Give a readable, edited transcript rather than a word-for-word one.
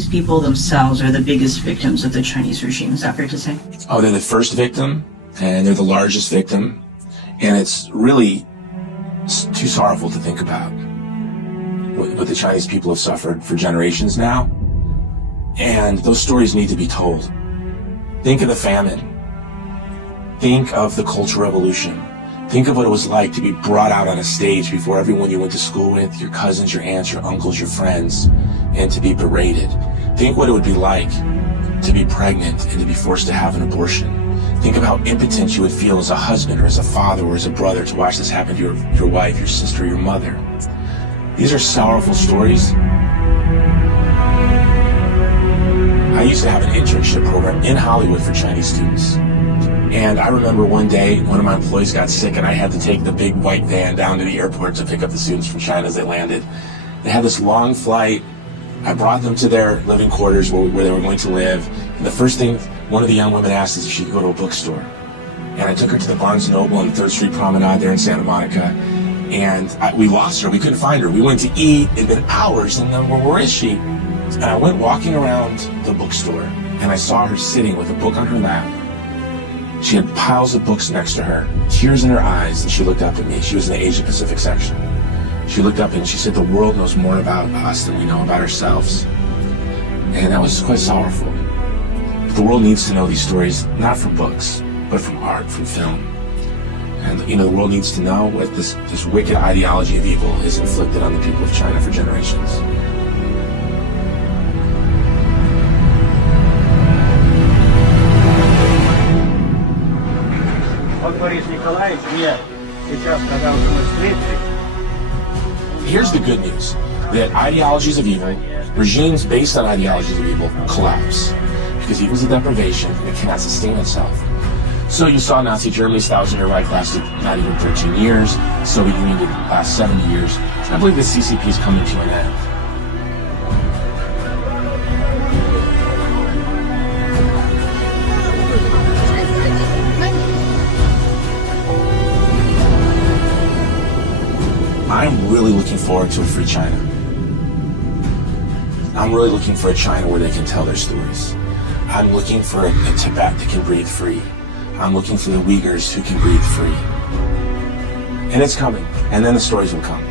Chinese people themselves are the biggest victims of the Chinese regime. Is that fair to say? Oh, they're the first victim, and they're the largest victim. And it's really too sorrowful to think about what the Chinese people have suffered for generations now. And those stories need to be told. Think of the famine. Think of the Cultural Revolution. Think of what it was like to be brought out on a stage before everyone you went to school with, your cousins, your aunts, your uncles, your friends, and to be berated. Think what it would be like to be pregnant and to be forced to have an abortion. Think of how impotent you would feel as a husband or as a father or as a brother to watch this happen to your wife, your sister, your mother. These are sorrowful stories. I used to have an internship program in Hollywood for Chinese students. And I remember one day, one of my employees got sick and I had to take the big white van down to the airport to pick up the students from China as they landed. They had this long flight. I brought them to their living quarters where they were going to live. And the first thing one of the young women asked is if she could go to a bookstore. And I took her to the Barnes & Noble on 3rd Street Promenade there in Santa Monica. And we lost her. We couldn't find her. We went to eat. It'd been hours. And then, well, where is she? And I went walking around the bookstore. And I saw her sitting with a book on her lap. She had piles of books next to her, tears in her eyes, and she looked up at me. She was in the Asia Pacific section. She looked up and she said, the world knows more about us than we know about ourselves. And that was quite sorrowful. But the world needs to know these stories, not from books, but from art, from film. And, the world needs to know what this wicked ideology of evil has inflicted on the people of China for generations. Here's the good news, that ideologies of evil, regimes based on ideologies of evil, collapse. Because evil is a deprivation that cannot sustain itself. So you saw Nazi Germany's 1,000-year Reich lasted not even 13 years, Soviet Union did last 70 years. I believe the CCP is coming to an end. I'm really looking forward to a free China. I'm really looking for a China where they can tell their stories. I'm looking for a Tibet that can breathe free. I'm looking for the Uyghurs who can breathe free. And it's coming, and then the stories will come.